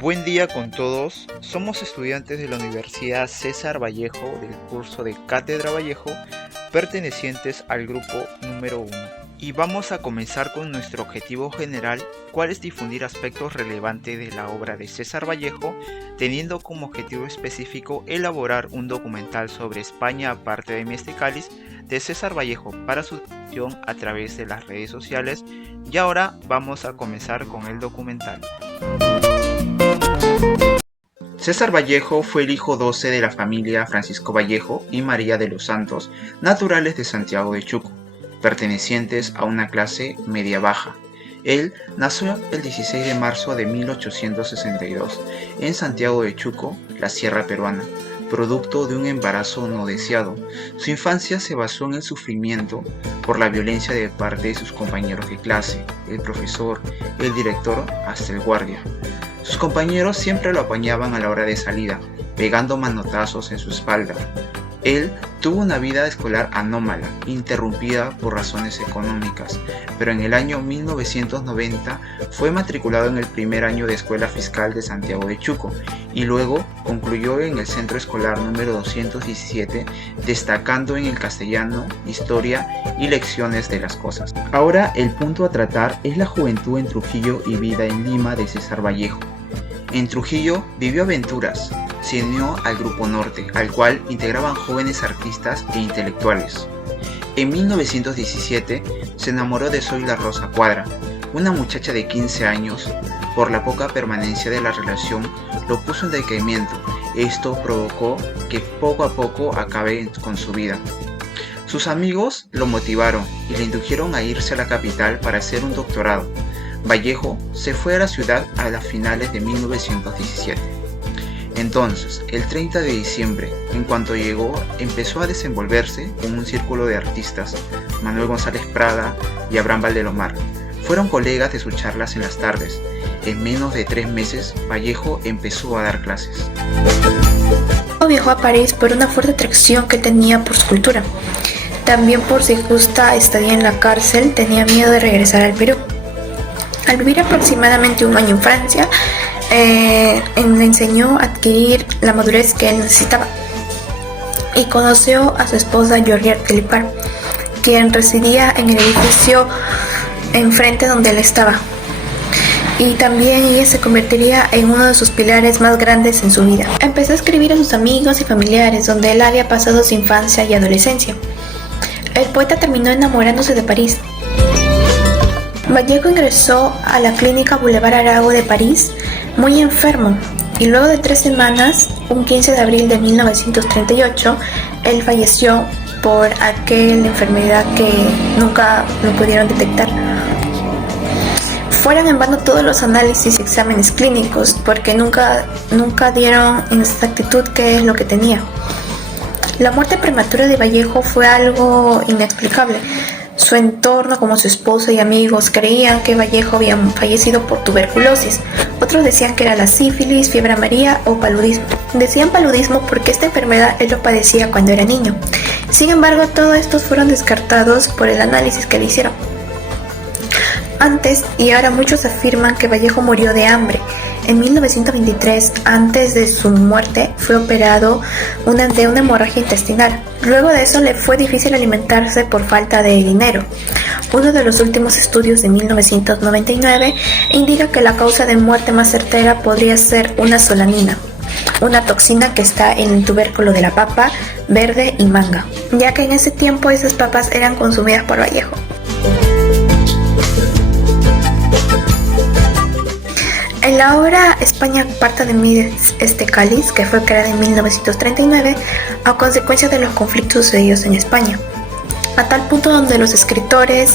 Buen día con todos, somos estudiantes de la Universidad César Vallejo del curso de Cátedra Vallejo, pertenecientes al grupo número 1. Y vamos a comenzar con nuestro objetivo general, cuál es difundir aspectos relevantes de la obra de César Vallejo, teniendo como objetivo específico elaborar un documental sobre España aparte de mi este cáliz de César Vallejo para su difusión a través de las redes sociales. Y ahora vamos a comenzar con el documental. César Vallejo fue el hijo 12 de la familia Francisco Vallejo y María de los Santos, naturales de Santiago de Chuco, pertenecientes a una clase media-baja. Él nació el 16 de marzo de 1862 en Santiago de Chuco, la sierra peruana, producto de un embarazo no deseado. Su infancia se basó en el sufrimiento por la violencia de parte de sus compañeros de clase, el profesor, el director, hasta el guardia. Sus compañeros siempre lo apañaban a la hora de salida, pegando manotazos en su espalda. Él tuvo una vida escolar anómala, interrumpida por razones económicas, pero en el año 1990 fue matriculado en el primer año de Escuela Fiscal de Santiago de Chuco y luego concluyó en el Centro Escolar número 217, destacando en el castellano, historia y lecciones de las cosas. Ahora el punto a tratar es la juventud en Trujillo y vida en Lima de César Vallejo. En Trujillo vivió aventuras, se unió al Grupo Norte, al cual integraban jóvenes artistas e intelectuales. En 1917 se enamoró de Zoila Rosa Cuadra, una muchacha de 15 años. Por la poca permanencia de la relación lo puso en decaimiento. Esto provocó que poco a poco acabe con su vida. Sus amigos lo motivaron y le indujeron a irse a la capital para hacer un doctorado. Vallejo se fue a la ciudad a las finales de 1917. Entonces, el 30 de diciembre, en cuanto llegó, empezó a desenvolverse con un círculo de artistas, Manuel González Prada y Abraham Valdelomar. Fueron colegas de sus charlas en las tardes. En menos de 3 meses, Vallejo empezó a dar clases. Viajó a París por una fuerte atracción que tenía por su cultura. También por su justa estadía en la cárcel, tenía miedo de regresar al Perú. Al vivir aproximadamente un año en Francia, le enseñó a adquirir la madurez que él necesitaba y conoció a su esposa Georgette Telipar, quien residía en el edificio enfrente donde él estaba, y también ella se convertiría en uno de sus pilares más grandes en su vida. Empezó a escribir a sus amigos y familiares donde él había pasado su infancia y adolescencia. El poeta terminó enamorándose de París. Vallejo ingresó a la clínica Boulevard Arago de París muy enfermo y luego de 3 semanas, un 15 de abril de 1938, él falleció por aquella enfermedad que nunca lo pudieron detectar. Fueron en vano todos los análisis y exámenes clínicos porque nunca dieron en exactitud qué es lo que tenía. La muerte prematura de Vallejo fue algo inexplicable. Su entorno, como su esposa y amigos, creían que Vallejo había fallecido por tuberculosis. Otros decían que era la sífilis, fiebre amarilla o paludismo. Decían paludismo porque esta enfermedad él lo padecía cuando era niño. Sin embargo, todos estos fueron descartados por el análisis que le hicieron. Antes y ahora muchos afirman que Vallejo murió de hambre. En 1923, antes de su muerte, fue operado de una hemorragia intestinal. Luego de eso le fue difícil alimentarse por falta de dinero. Uno de los últimos estudios de 1999 indica que la causa de muerte más certera podría ser una solanina, una toxina que está en el tubérculo de la papa verde y manga, ya que en ese tiempo esas papas eran consumidas por Vallejo. En la obra España aparte de mi este cáliz, que fue creada en 1939 a consecuencia de los conflictos sucedidos en España, a tal punto donde los escritores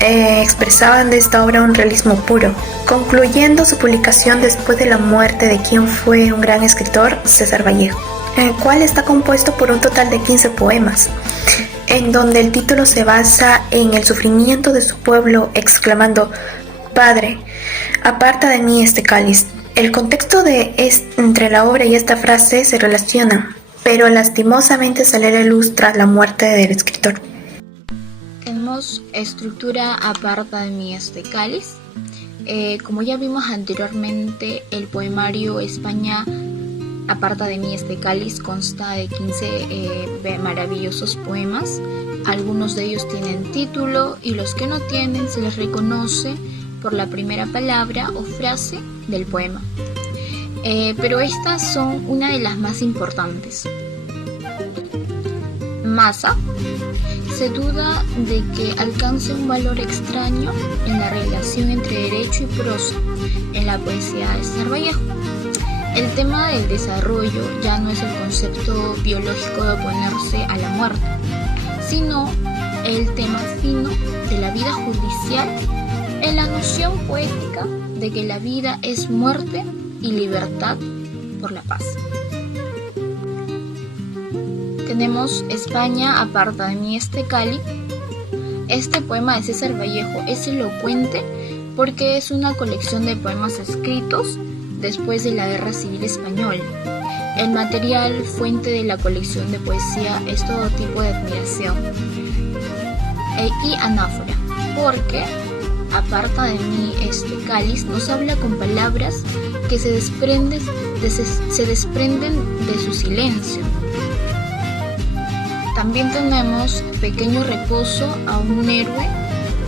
expresaban de esta obra un realismo puro, concluyendo su publicación después de la muerte de quien fue un gran escritor, César Vallejo, el cual está compuesto por un total de 15 poemas, en donde el título se basa en el sufrimiento de su pueblo, exclamando: Padre, aparta de mí este cáliz. El contexto entre la obra y esta frase se relacionan, pero lastimosamente sale a la luz tras la muerte del escritor. El tenemos estructura aparta de mi este cáliz. Como ya vimos anteriormente, el poemario España aparta de mí este cáliz consta de 15 maravillosos poemas. Algunos de ellos tienen título y los que no tienen se les reconoce por la primera palabra o frase del poema. Pero estas son una de las más importantes. Masa. Se duda de que alcance un valor extraño en la relación entre derecho y prosa en la poesía de César Vallejo. El tema del desarrollo ya no es el concepto biológico de oponerse a la muerte, sino el tema fino de la vida judicial en la noción poética de que la vida es muerte y libertad por la paz. Tenemos España aparta de mí este cáliz. Este poema de César Vallejo es elocuente porque es una colección de poemas escritos después de la Guerra Civil Española. El material fuente de la colección de poesía es todo tipo de admiración y anáfora, porque aparta de mí este cáliz nos habla con palabras que se desprenden de su silencio. También tenemos Pequeño reposo a un héroe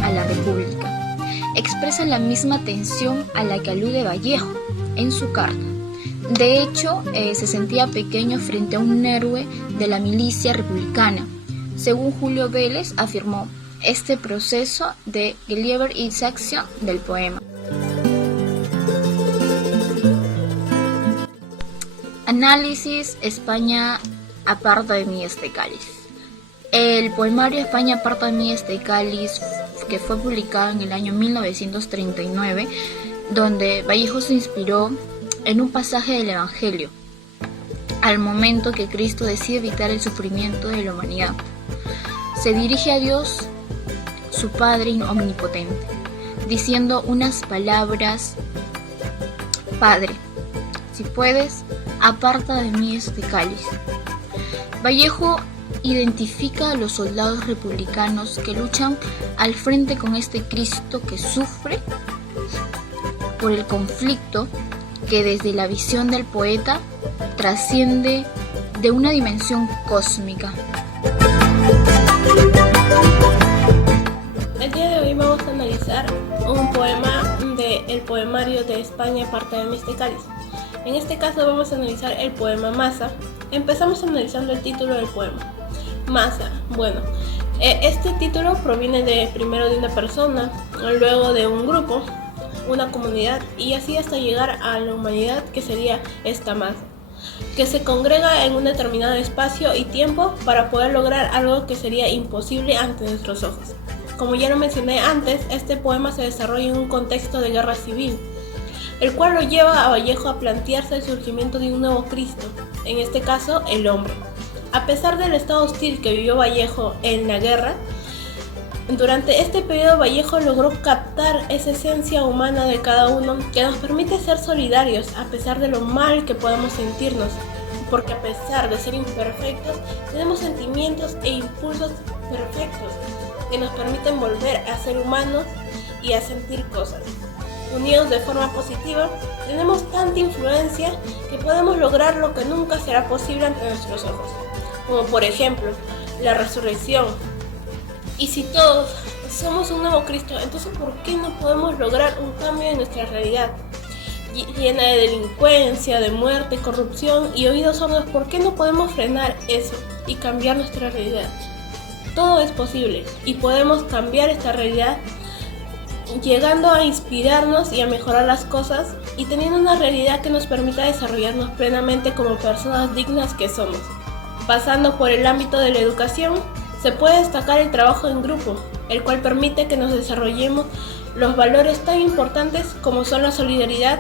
a la República. Expresa la misma tensión a la que alude Vallejo en su carta. De hecho, se sentía pequeño frente a un héroe de la milicia republicana. Según Julio Vélez, afirmó este proceso de Geliebenization del poema. Análisis. España aparta de mí este cáliz. El poemario España aparta de mí este cáliz, que fue publicado en el año 1939, donde Vallejo se inspiró en un pasaje del Evangelio, al momento que Cristo decide evitar el sufrimiento de la humanidad. Se dirige a Dios, su Padre omnipotente, diciendo unas palabras: Padre, si puedes, aparta de mí este cáliz. Vallejo identifica a los soldados republicanos que luchan al frente con este Cristo que sufre por el conflicto que desde la visión del poeta trasciende de una dimensión cósmica. El día de hoy vamos a analizar un poema del poemario de España aparta de mí este cáliz. En este caso vamos a analizar el poema Masa. Empezamos analizando el título del poema. Masa. Bueno, este título proviene primero de una persona, luego de un grupo, una comunidad y así hasta llegar a la humanidad, que sería esta masa, que se congrega en un determinado espacio y tiempo para poder lograr algo que sería imposible ante nuestros ojos. Como ya lo mencioné antes, este poema se desarrolla en un contexto de guerra civil, el cual lo lleva a Vallejo a plantearse el surgimiento de un nuevo Cristo, en este caso el hombre. A pesar del estado hostil que vivió Vallejo en la guerra, durante este periodo Vallejo logró captar esa esencia humana de cada uno que nos permite ser solidarios a pesar de lo mal que podamos sentirnos, porque a pesar de ser imperfectos, tenemos sentimientos e impulsos perfectos que nos permiten volver a ser humanos y a sentir cosas. Unidos de forma positiva, tenemos tanta influencia que podemos lograr lo que nunca será posible ante nuestros ojos, como por ejemplo la resurrección. Y si todos somos un nuevo Cristo, entonces ¿por qué no podemos lograr un cambio en nuestra realidad? Llena de delincuencia, de muerte, corrupción y oídos sordos, ¿por qué no podemos frenar eso y cambiar nuestra realidad? Todo es posible y podemos cambiar esta realidad llegando a inspirarnos y a mejorar las cosas y teniendo una realidad que nos permita desarrollarnos plenamente como personas dignas que somos. Pasando por el ámbito de la educación, se puede destacar el trabajo en grupo, el cual permite que nos desarrollemos los valores tan importantes como son la solidaridad,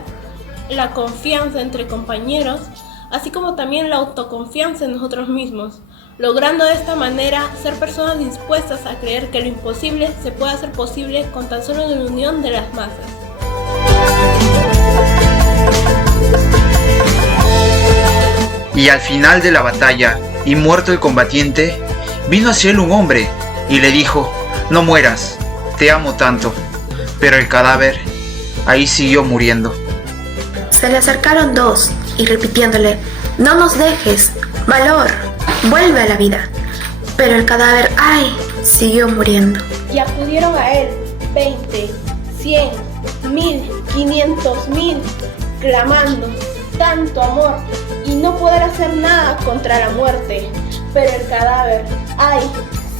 la confianza entre compañeros, así como también la autoconfianza en nosotros mismos, logrando de esta manera ser personas dispuestas a creer que lo imposible se puede hacer posible con tan solo la unión de las masas. Y al final de la batalla, y muerto el combatiente, vino hacia él un hombre, y le dijo: no mueras, te amo tanto. Pero el cadáver ahí siguió muriendo. Se le acercaron dos y repitiéndole, no nos dejes, valor, vuelve a la vida. Pero el cadáver, ¡ay!, siguió muriendo. Y acudieron a él 20, 100, 1000, 500.000, clamando tanto amor y no poder hacer nada contra la muerte. Pero el cadáver, ¡ay!,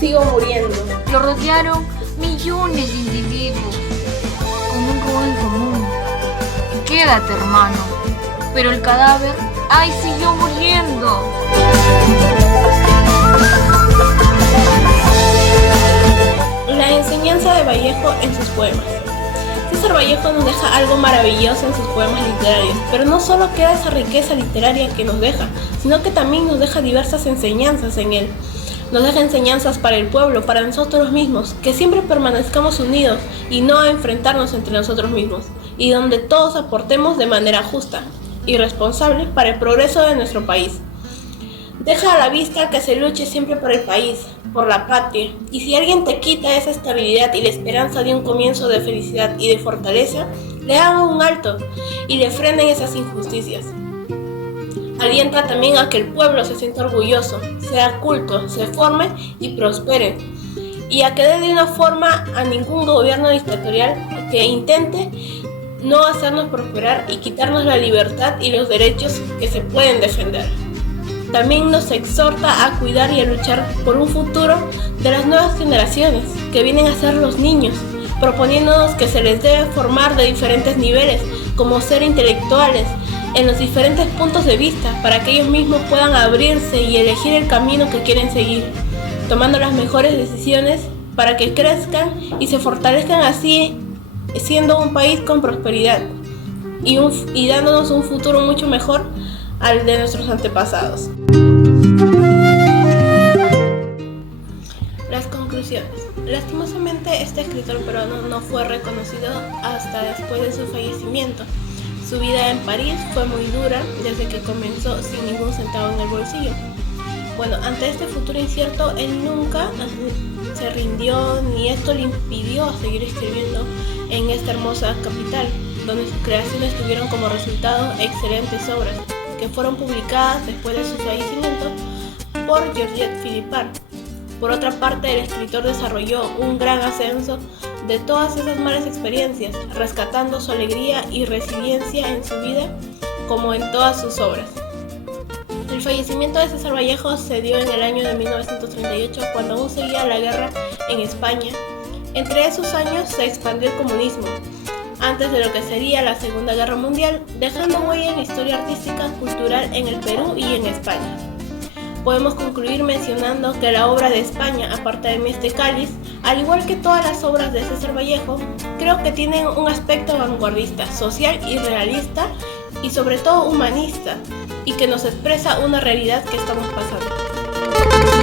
siguió muriendo. Lo rodearon millones de individuos con un rol en común. Quédate, hermano. Pero el cadáver, ¡ay!, siguió muriendo. La enseñanza de Vallejo en sus poemas. César Vallejo nos deja algo maravilloso en sus poemas literarios, pero no solo queda esa riqueza literaria que nos deja, sino que también nos deja diversas enseñanzas en él. Nos deja enseñanzas para el pueblo, para nosotros mismos, que siempre permanezcamos unidos y no a enfrentarnos entre nosotros mismos, y donde todos aportemos de manera justa y responsable para el progreso de nuestro país. Deja a la vista que se luche siempre por el país, por la patria, y si alguien te quita esa estabilidad y la esperanza de un comienzo de felicidad y de fortaleza, le haga un alto y le frenen esas injusticias. Alienta también a que el pueblo se sienta orgulloso, sea culto, se forme y prospere, y a que dé de una forma a ningún gobierno dictatorial que intente no hacernos prosperar y quitarnos la libertad y los derechos que se pueden defender. También nos exhorta a cuidar y a luchar por un futuro de las nuevas generaciones, que vienen a ser los niños, proponiéndonos que se les debe formar de diferentes niveles, como ser intelectuales, en los diferentes puntos de vista, para que ellos mismos puedan abrirse y elegir el camino que quieren seguir, tomando las mejores decisiones para que crezcan y se fortalezcan así, siendo un país con prosperidad y dándonos un futuro mucho mejor al de nuestros antepasados. Las conclusiones. Lastimosamente, este escritor peruano no fue reconocido hasta después de su fallecimiento. Su vida en París fue muy dura desde que comenzó sin ningún centavo en el bolsillo. Bueno, ante este futuro incierto, él nunca se rindió ni esto le impidió seguir escribiendo en esta hermosa capital, donde sus creaciones tuvieron como resultado excelentes obras, que fueron publicadas después de su fallecimiento por Georgette Philippard. Por otra parte, el escritor desarrolló un gran ascenso de todas esas malas experiencias, rescatando su alegría y resiliencia en su vida como en todas sus obras. El fallecimiento de César Vallejo se dio en el año de 1938, cuando aún seguía la guerra en España. Entre esos años se expandió el comunismo, antes de lo que sería la Segunda Guerra Mundial, dejando huella en la historia artística, cultural en el Perú y en España. Podemos concluir mencionando que la obra de España, aparte de Mies de Cáliz, al igual que todas las obras de César Vallejo, creo que tienen un aspecto vanguardista, social y realista, y sobre todo humanista, y que nos expresa una realidad que estamos pasando.